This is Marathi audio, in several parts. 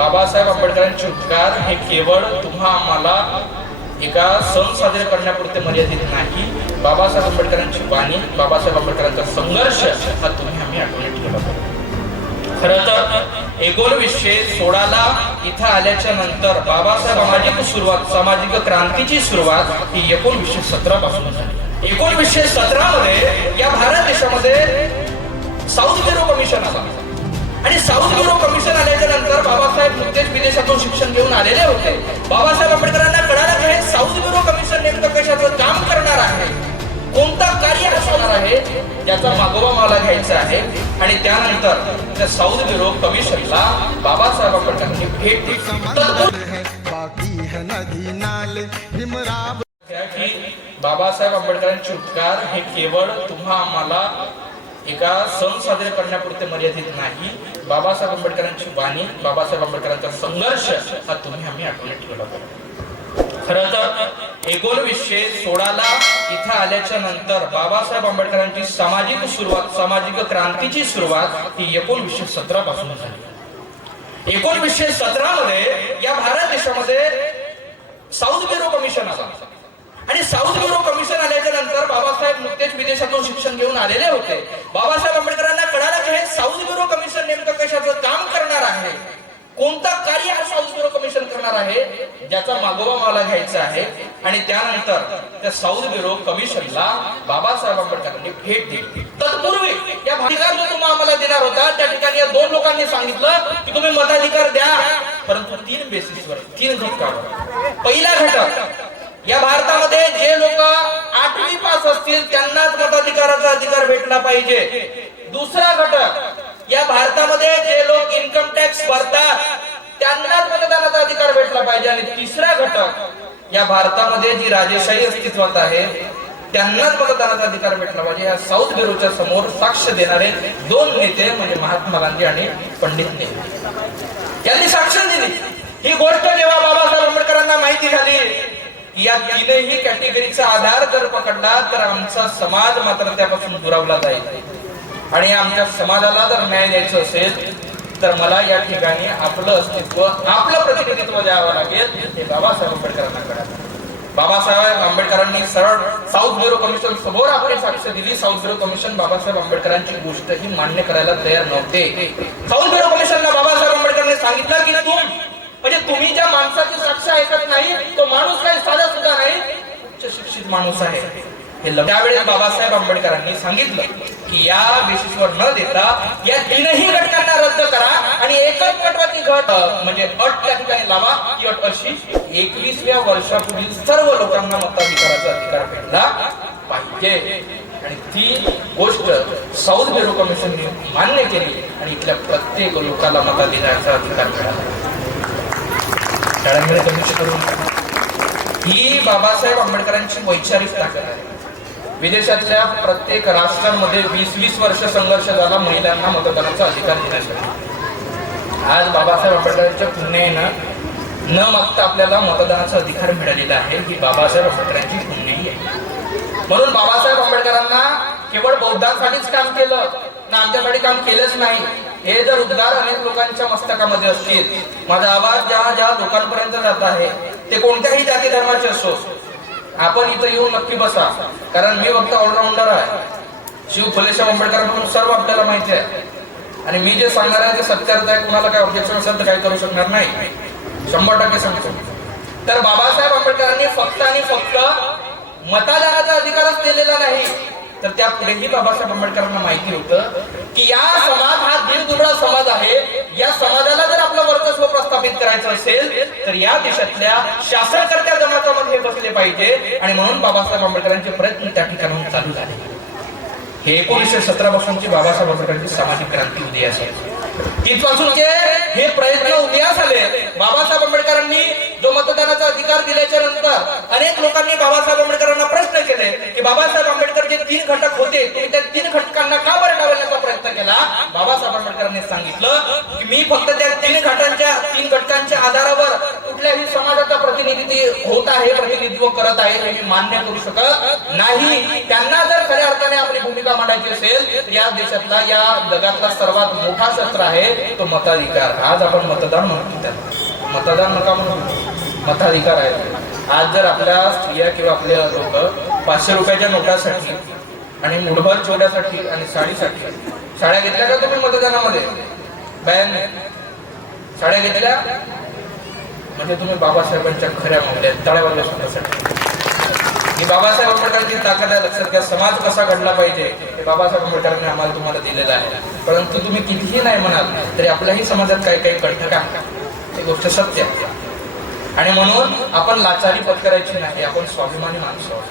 बाबासाहेब आंबेडकरांचे उपकार हे केवळ तुम्हा आम्हाला एका सण साजरे करण्यापुरते मर्यादित नाही. बाबासाहेब आंबेडकरांची वाणी, बाबासाहेब आंबेडकरांचा संघर्ष हा तुम्ही आम्ही आठवणीत ठेवला पाहिजे. खरं तर 1916ला इथं आल्याच्या नंतर बाबासाहेब सामाजिक क्रांतीची सुरुवात ही 1917 पासून झाली. 1917 मध्ये या भारत देशामध्ये साऊथ ब्युरो कमिशन आला आणि साऊथ ब्युरो कमिशन आल्याच्या नंतर बाबासाहेब नुकतेच विदेशातून शिक्षण घेऊन आलेले होते. बाबासाहेब आंबेडकरांना कळालं की हे साऊथ ब्युरो कमिशन नेमकं कशाचं काम करणार आहे, कोणता कार्य असणार आहे, याचा मागोवा मला घ्यायचा आहे. आणि त्यानंतर त्या साऊथ ब्युरो कमिशनला बाबासाहेब आंबेडकरांनी भेट दिली. बाबासाहेब आंबेडकरांचे उपकार हे केवळ तुम्हा आम्हाला एका सण साजरे करण्यापुरते मर्यादित नाही. बाबासाहेब आंबेडकरांची वाणी, बाबासाहेब आंबेडकरांचा संघर्ष हा तुम्ही आम्ही आठवणीत ठेवला पाहिजे. खरं तर 1916ला इथं आल्याच्या नंतर बाबासाहेब आंबेडकरांची सामाजिक क्रांतीची सुरुवात ही 1917 पासून झाली. 1917 मध्ये या भारत देशामध्ये साऊथ ब्युरो कमिशन आला आणि साऊथ ब्युरो कमिशन आल्याच्या नंतर बाबासाहेब नुकतेच विदेशातून शिक्षण घेऊन आलेले होते. बाबासाहेब आंबेडकरांना कळालं की हे साऊथ ब्युरो कमिशन नेमकं कशाचं काम करणार आहे, कोणता कार्य हा साऊथ ब्युरो कमिशन करणार आहे, ज्याचा मागोवा मला घ्यायचा आहे. आणि त्यानंतर त्या साऊथ ब्युरो कमिशनला बाबासाहेब आंबेडकरांनी भेट दिली. तत्पूर्वी या अधिकार जो तुम्हाला आम्हाला देणार होता त्या ठिकाणी या दोन लोकांनी सांगितलं की तुम्ही मताधिकार द्या, परंतु 3 बेसिसवर, 3 घटकावर. पहिला घटक, या भारतामध्ये जे लोक 8वी पास असतील त्यांनाच मताधिकाराचा अधिकार भेटला पाहिजे. दुसरा घटक, या भारतामध्ये जे लोक इन्कम टॅक्स भरतात त्यांनाच मतदानाचा अधिकार भेटला पाहिजे. आणि तिसरा घटक, या भारतामध्ये जी राजेशाही अस्तित्वात आहे त्यांनाच मतदानाचा अधिकार भेटला पाहिजे. या साऊथ ब्युरोच्या समोर साक्ष देणारे 2 नेते म्हणजे महात्मा गांधी आणि पंडित नेहरू यांनी साक्ष दिली. ही गोष्ट जेव्हा बाबासाहेब आंबेडकरांना माहिती झाली की या 3ही कॅटेगरीचा आधार जर पकडला तर आमचा समाज मात्र त्यापासून दुरावला जाईल आणि आमच्या समाजाला जर न्याय द्यायचा असेल तर मला या ठिकाणी आपलं अस्तित्व, आपलं प्रतिनिधित्व द्यावं लागेल. हे बाबासाहेब आंबेडकरांना कळालं. बाबासाहेब आंबेडकरांनी सरळ साऊथ ब्युरो कमिशन समोर आपली साक्ष दिली. साऊथ ब्युरो कमिशन बाबासाहेब आंबेडकरांची गोष्ट ही मान्य करायला तयार नव्हते. साऊथ ब्युरो कमिशनला बाबासाहेब आंबेडकरांनी सांगितलं की तुम्ही ज्या माणसाची साक्ष ऐकत नाही तो माणूस काही साधा सुद्धा नाही, उच्च शिक्षित माणूस आहे. त्यावेळेस बाबासाहेब आंबेडकरांनी सांगितलं की या बेसिसवर न देता या 3ही घटकांना रद्द करा आणि एकच महत्वाची घट म्हणजे अट त्या ठिकाणी लावा. ती अट अशी, 21व्या वर्षापूर्वी सर्व लोकांना मताधिकाराचा अधिकार भेटला पाहिजे. आणि ती गोष्ट साऊथ ब्युरो कमिशनने मान्य केली आणि इथल्या प्रत्येक लोकांना मताधिकाराचा अधिकार मिळाला. ही बाबासाहेब आंबेडकरांची वैचारिक ताकद आहे. विदेशातल्या प्रत्येक राष्ट्रांमध्ये 20-20 वर्ष संघर्ष झाला महिलांना मतदानाचा अधिकार देण्यासाठी. आज बाबासाहेब आंबेडकरांच्या पुण्याईनं न मागता आपल्याला मतदानाचा अधिकार मिळालेला आहे. ही बाबासाहेब आंबेडकरांची पुण्याई आहे. म्हणून बाबासाहेब आंबेडकरांना केवळ बौद्धांसाठीच काम केलं ना आमच्यासाठी काम केलंच नाही. हे जर उद्गार अनेक लोकांच्या मस्तकामध्ये असतील, माझा आवाज ज्या लोकांपर्यंत जात आहे ते कोणत्याही जाती धर्माचे असो, आपण इथं येऊन नक्की बसा. कारण मी फक्त ऑलराऊंडर आहे. शिव फुलेसाहेब आंबेडकर म्हणून सर्व आपल्याला माहिती आहे आणि मी जे सांगणार आहे ते सत्यार्थ आहे. कुणाला काय ऑब्जेक्शन असेल तर काही करू शकणार नाही, 100% सांगतो. तर बाबासाहेब आंबेडकरांनी फक्त आणि फक्त मतदानाचा अधिकारच दिलेला नाही, तर त्या पुढेही बाबासाहेब आंबेडकरांना माहिती होतं की या समाज हा दीर्घदुबळा समाज आहे. या समाजाला जर आपलं वर्चस्व प्रस्थापित करायचं असेल तर या देशातल्या शासनकर्त्या जमातामध्ये बसले पाहिजे. आणि म्हणून बाबासाहेब आंबेडकरांचे प्रयत्न त्या ठिकाणाहून चालू झाले. हे 1917 पासूनची बाबासाहेब आंबेडकरांची सामाजिक क्रांती उदय असेल. तिथपासूनचे हे प्रयत्न उदयास आले. बाबासाहेब आंबेडकरांनी जो मतदानाचा अधिकार दिल्याच्या नंतर अनेक लोकांनी बाबासाहेब आंबेडकरांना प्रश्न केले की बाबासाहेब आंबेडकर जे 3 घटक होते तुम्ही त्या 3 घटकांना का बरं डावलण्याचा प्रयत्न केला. बाबासाहेब आंबेडकरांनी सांगितलं की मी फक्त त्या 3 घटकांच्या आधारावर कुठल्याही समाजाचा प्रतिनिधी होत आहे, प्रतिनिधित्व करत आहे हे मी मान्य करू शकत नाही. त्यांना जर खऱ्या अर्थाने आपली भूमिका मांडायची असेल तर या देशातला, या जगातला सर्वात मोठा शस्त्र आहे तो मताधिकार. आज आपण मतदान म्हणतो, त्याला मतदान नका म्हणून मताधिकार आहे. आज जर आपल्या स्त्रिया किंवा आपले लोक 500 रुपयाच्या नोटासाठी आणि मुठभर चोऱ्यासाठी आणि साडीसाठी साड्या घेतल्या का तुम्ही मतदानामध्ये? बायांनी साड्या घेतल्या म्हणजे तुम्ही बाबासाहेबांच्या खऱ्या मागल्या तळ्यावरल्या स्वतःसाठी. ही बाबासाहेब आंबेडकरांची ताकद आहे. लक्षात घ्या, समाज कसा घडला पाहिजे हे बाबासाहेब आंबेडकरांनी आम्हाला तुम्हाला दिलेलं आहे. परंतु तुम्ही कितीही नाही म्हणाल तरी आपल्याही समाजात काही काही घडतं का, ही गोष्ट सत्य आहे. आणि म्हणून आपण लाचारी पत्करायची नाही, आपण स्वाभिमानी माणसं आहोत.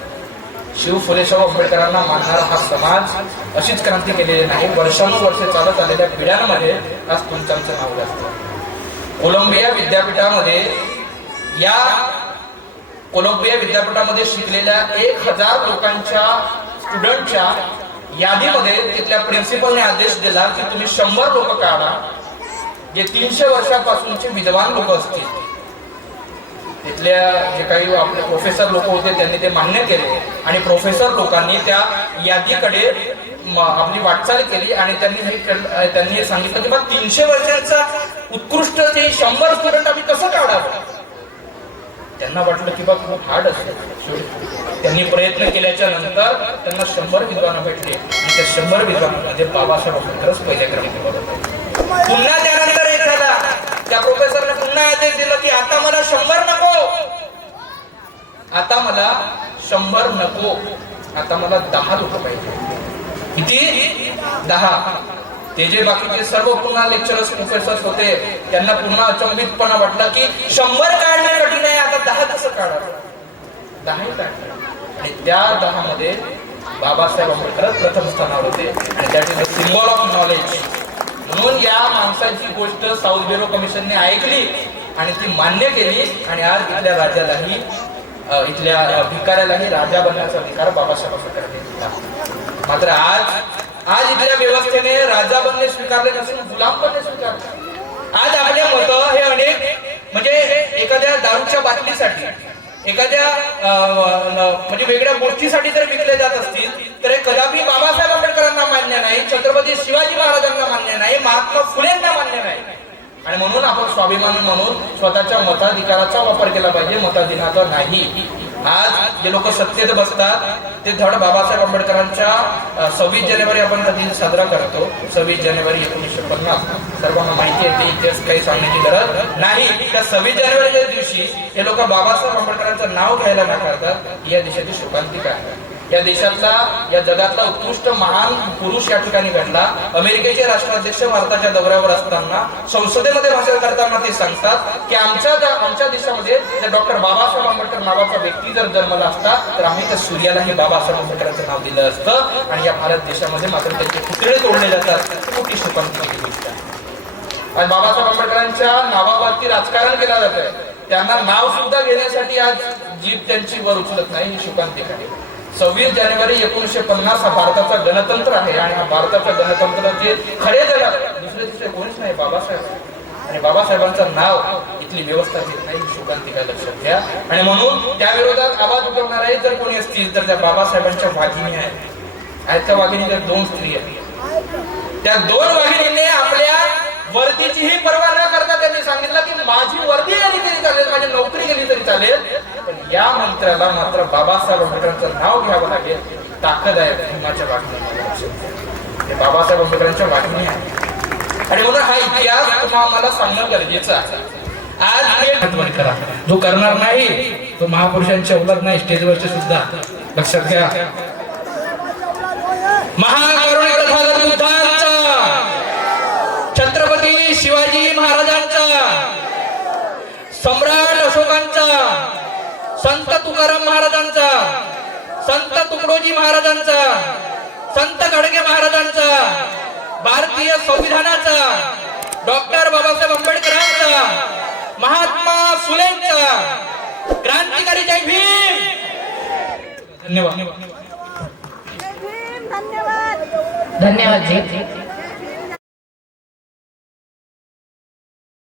शिव फुलेशाह आंबेडकरांना मानणारा हा समाज अशीच क्रांती केलेली नाही. वर्षानुवर्षे चालत आलेल्या पिढ्यांमध्ये आज तुमचं नाव असतं. कोलंबिया विद्यापीठामध्ये शिकलेल्या 1000 लोकांच्या स्टुडंटच्या यादीमध्ये तिथल्या प्रिन्सिपलने आदेश दिला की तुम्ही 100 लोक काढा जे 300 वर्षापासूनचे विद्वान लोक असतील. तिथल्या जे काही आपले प्रोफेसर लोक होते त्यांनी ते मान्य केले आणि प्रोफेसर लोकांनी त्या यादीकडे आपली वाटचाल केली आणि त्यांनी सांगितलं की बा 300 वर्षांचा उत्कृष्ट ते 100 स्टुडंट आम्ही कसं काढावं. त्यांना वाटलं की बा खूप हार्ड असेल. त्यांनी प्रयत्न केल्याच्या नंतर त्यांना 100 विद्वान भेटले आणि त्या 100 विद्वानांमध्ये बाबासाहेब आंबेडकरच पहिल्या क्रमांकावर होते. पुन्हा त्यानंतर एक झाला, त्या प्रोफेसरने पुन्हा आदेश दिला की आता मला 100 नको, आता मला 100 नको, आता मला 10 लोक पाहिजे. किती? 10. ते जे बाकीचे सर्व पुन्हा लेक्चरर्स प्रोफेसर्स होते त्यांना पुन्हा अचंबितपणा वाटला की 100 काढणे कठीण आहे, आता 10 कसं काढावं. 10 काढले आणि त्या 10 मध्ये बाबासाहेब आंबेडकर प्रथम स्थानावर होते आणि that is the symbol of knowledge. म्हणून या माणसाची गोष्ट साऊथ ब्युरो कमिशनने ऐकली आणि ती मान्य केली आणि आज इथल्या राज्यालाही, इथल्या भिकाऱ्यालाही राजा बनण्याचा अधिकार बाबासाहेब आंबेडकरांनी दिला. मात्र आज इथल्या व्यवस्थेने राजा बनणे स्वीकारले नसून गुलाम बनणे स्वीकारले. आज आपले मत हे अनेक म्हणजे एखाद्या दारूच्या बाटलीसाठी, एखाद्या म्हणजे वेगळ्या गोष्टीसाठी जर विकले जात असतील तर कदापि बाबासाहेब आंबेडकरांना मान्य नाही, छत्रपती शिवाजी महाराजांना मान्य नाही, महात्मा फुलेंना मान्य नाही. आणि म्हणून आपण स्वाभिमानी म्हणून स्वतःच्या मताधिकाराचा वापर केला पाहिजे, मताधिकाराचा नाही. आज जे लोक सत्तेत बसतात ते धड बाबासाहेब आंबेडकरांच्या 26 जानेवारी आपण कधी साजरा करतो, 26 जानेवारी 1950, सर्वांना माहिती आहे, ते इतिहास काही सांगण्याची गरज नाही. त्या 26 जानेवारीच्या दिवशी हे लोक बाबासाहेब आंबेडकरांचं नाव घ्यायला नाकारतात. या देशाची शोकांतिका आहे. या देशातला, या जगातला उत्कृष्ट महान पुरुष या ठिकाणी घडला. अमेरिकेचे राष्ट्राध्यक्ष भारताच्या दौऱ्यावर असताना संसदेमध्ये भाषण करताना ते सांगतात की आमच्या देशामध्ये डॉक्टर बाबासाहेब आंबेडकर नावाचा व्यक्ती जर जन्मला असता तर आम्ही त्या सूर्यालाही बाबासाहेब आंबेडकरांचं नाव दिलं असतं. आणि या भारत देशामध्ये मात्र त्यांचे पुतळे तोडले जातात. मोठी शोकांतिकाची गोष्ट आहे. आज बाबासाहेब आंबेडकरांच्या नावावरती राजकारण केलं जात आहे. त्यांना नाव सुद्धा घेण्यासाठी आज जीभ त्यांची वर उचलत नाही, ही शोकांतिका आहे. 26 जानेवारी 1950 हा भारताचा गणतंत्र आहे आणि हा भारताचा गणतंत्राचे खरे जगात दुसरे तिसरे कोणीच नाही, बाबासाहेब. आणि बाबासाहेबांचं नाव इथली व्यवस्था घेत नाही, शोकांतिका लक्षात घ्या. आणि म्हणून त्या विरोधात आवाज उठवणारे जर कोणी असतील तर त्या बाबासाहेबांच्या वाघिणी आहेत. त्या वाघिणीच्या 2 स्त्री आहेत. त्या 2 वाघिणींनी आपल्या वर्दीचीही पर्वा न करता त्यांनी सांगितलं की माझी वर्दी गेली तरी चालेल, माझी नोकरी गेली तरी चालेल, पण या मंत्र्याला मात्र बाबासाहेब आंबेडकरांचं नाव घ्यावं लागेल. ताकद आहे भीमाच्या वाघिणी, हे बाबासाहेब आंबेडकरांच्या वाघिणी आहे. आणि म्हणून हा इतिहास आम्हाला सांगणं गरजेचं आहे. आज करा, जो करणार नाही तो महापुरुषांच्या उलट नाही, स्टेजवरचे सुद्धा लक्षात घ्या. महाकरुणिक तथागत बुद्धांचा, छत्रपती शिवाजी महाराजांचा, सम्राट अशोकांचा, संत तुकाराम महाराजांचा, संत तुकडोजी महाराजांचा, संत गाडगे महाराजांचा, भारतीय संविधानाचा, डॉक्टर बाबासाहेब आंबेडकरांचा, महात्मा फुलेंचा, क्रांतिकारी जय भीम. धन्यवाद. धन्यवाद जी.